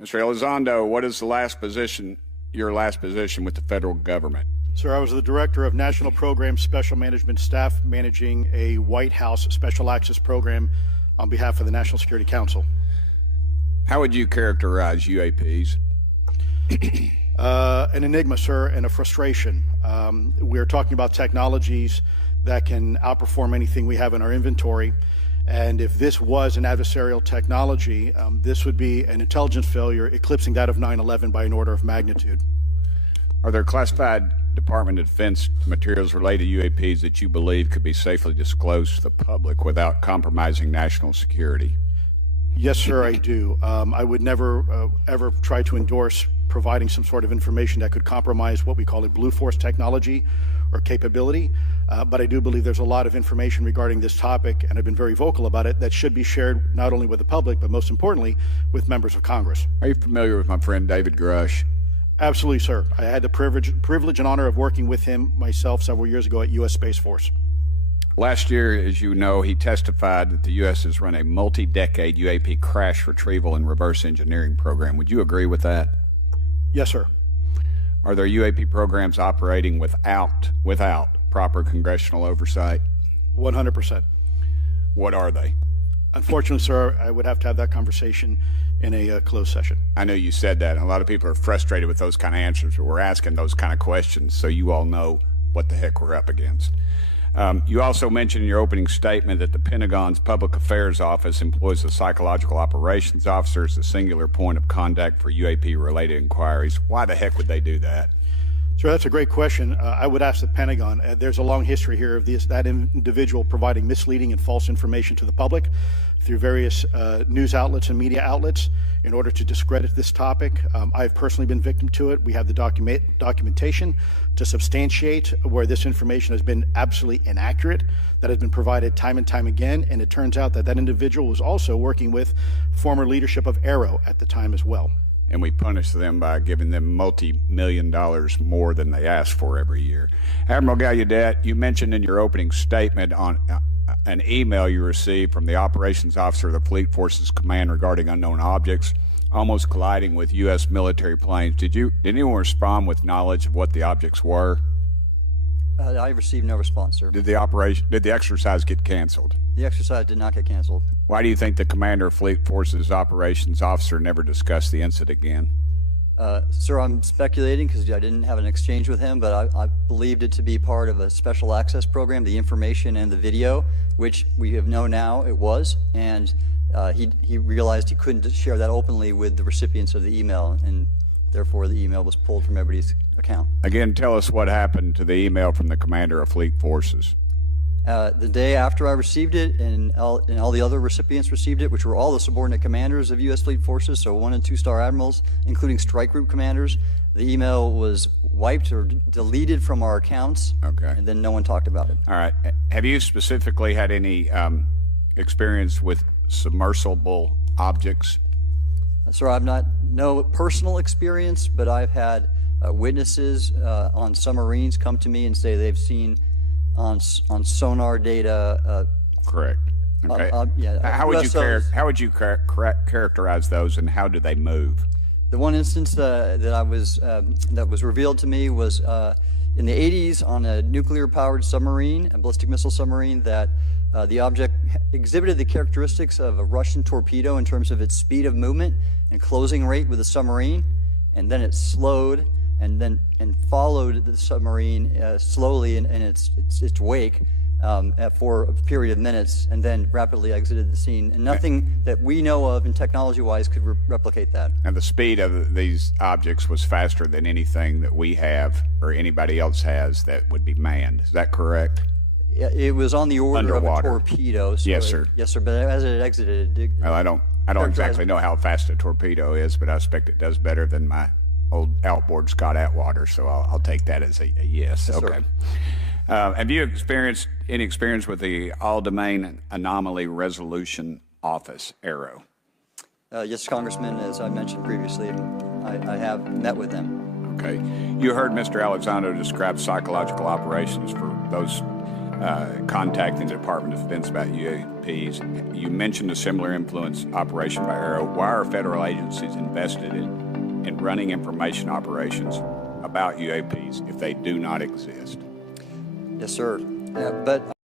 Mr. Elizondo, what is your last position with the federal government? Sir, I was the Director of National Program Special Management Staff, managing a White House Special Access Program on behalf of the National Security Council. How would you characterize UAPs? An enigma, sir, and a frustration. We're talking about technologies that can outperform anything we have in our inventory. And if this was an adversarial technology, this would be an intelligence failure eclipsing that of 9/11 by an order of magnitude. Are there classified Department of Defense materials related to UAPs that you believe could be safely disclosed to the public without compromising national security? Yes, sir, I do. I would never, ever try to endorse providing some sort of information that could compromise what we call a blue force technology or capability. But I do believe there's a lot of information regarding this topic, and I've been very vocal about it, that should be shared not only with the public, but most importantly, with members of Congress. Are you familiar with my friend David Grush? Absolutely, sir. I had the privilege and honor of working with him myself several years ago at U.S. Space Force. Last year, as you know, he testified that the U.S. has run a multi-decade UAP crash retrieval and reverse engineering program. Would you agree with that? Yes, sir. Are there UAP programs operating without proper congressional oversight? 100%. What are they? Unfortunately, sir, I would have to have that conversation in a closed session. I know you said that, and a lot of people are frustrated with those kind of answers, but we're asking those kind of questions so you all know what the heck we're up against. You also mentioned in your opening statement that the Pentagon's Public Affairs Office employs a psychological operations officer as the singular point of contact for UAP-related inquiries. Why the heck would they do that? Sir, that's a great question. I would ask the Pentagon. There's a long history here of that individual providing misleading and false information to the public through various news outlets and media outlets in order to discredit this topic. I've personally been victim to it. We have the documentation to substantiate where this information has been absolutely inaccurate, that has been provided time and time again, and it turns out that that individual was also working with former leadership of Arrow at the time as well. And we punish them by giving them multi-million dollars more than they ask for every year. Admiral Gallaudet, you mentioned in your opening statement on an email you received from the operations officer of the Fleet Forces Command regarding unknown objects almost colliding with U.S. military planes. Did anyone respond with knowledge of what the objects were? I received no response, sir. Did the exercise get canceled? The exercise did not get canceled. Why do you think the commander of Fleet Forces operations officer never discussed the incident again? Sir, I'm speculating because I didn't have an exchange with him, but I believed it to be part of a special access program, the information and the video, which we have known now it was, and he realized he couldn't share that openly with the recipients of the email, and therefore the email was pulled from everybody's account. Again, tell us what happened to the email from the commander of Fleet Forces. The day after I received it, and all the other recipients received it, which were all the subordinate commanders of U.S. Fleet Forces, so 1- and 2-star admirals, including strike group commanders, the email was wiped or deleted from our accounts, okay, and then no one talked about it. All right. Have you specifically had any experience with submersible objects? Sir, I've no personal experience, but I've had witnesses on submarines come to me and say they've seen on sonar data. Correct. Okay. Yeah. How would you characterize those, and how do they move? The one instance that was revealed to me was in the 80s on a nuclear-powered submarine, a ballistic missile submarine, that the object exhibited the characteristics of a Russian torpedo in terms of its speed of movement and closing rate with the submarine, and then it slowed and followed the submarine slowly in its wake for a period of minutes, and then rapidly exited the scene. And nothing that we know of in technology-wise could replicate that. And the speed of these objects was faster than anything that we have or anybody else has that would be manned. Is that correct? It was on the order Underwater. of a torpedo. So yes, sir. Yes, sir. But as it exited, well, I don't exactly know how fast a torpedo is, but I expect it does better than my old outboard Scott Atwater. So I'll take that as a yes. Yes, okay. Sir. Have you experienced any experience with the All-Domain Anomaly Resolution Office, ARROW? Yes, Congressman. As I mentioned previously, I have met with them. Okay. You heard Mr. Elizondo describe psychological operations for those contacting the Department of Defense about UAPs. You mentioned a similar influence operation by Arrow. Why are federal agencies invested in running information operations about UAPs if they do not exist? Yes, sir. Yeah, but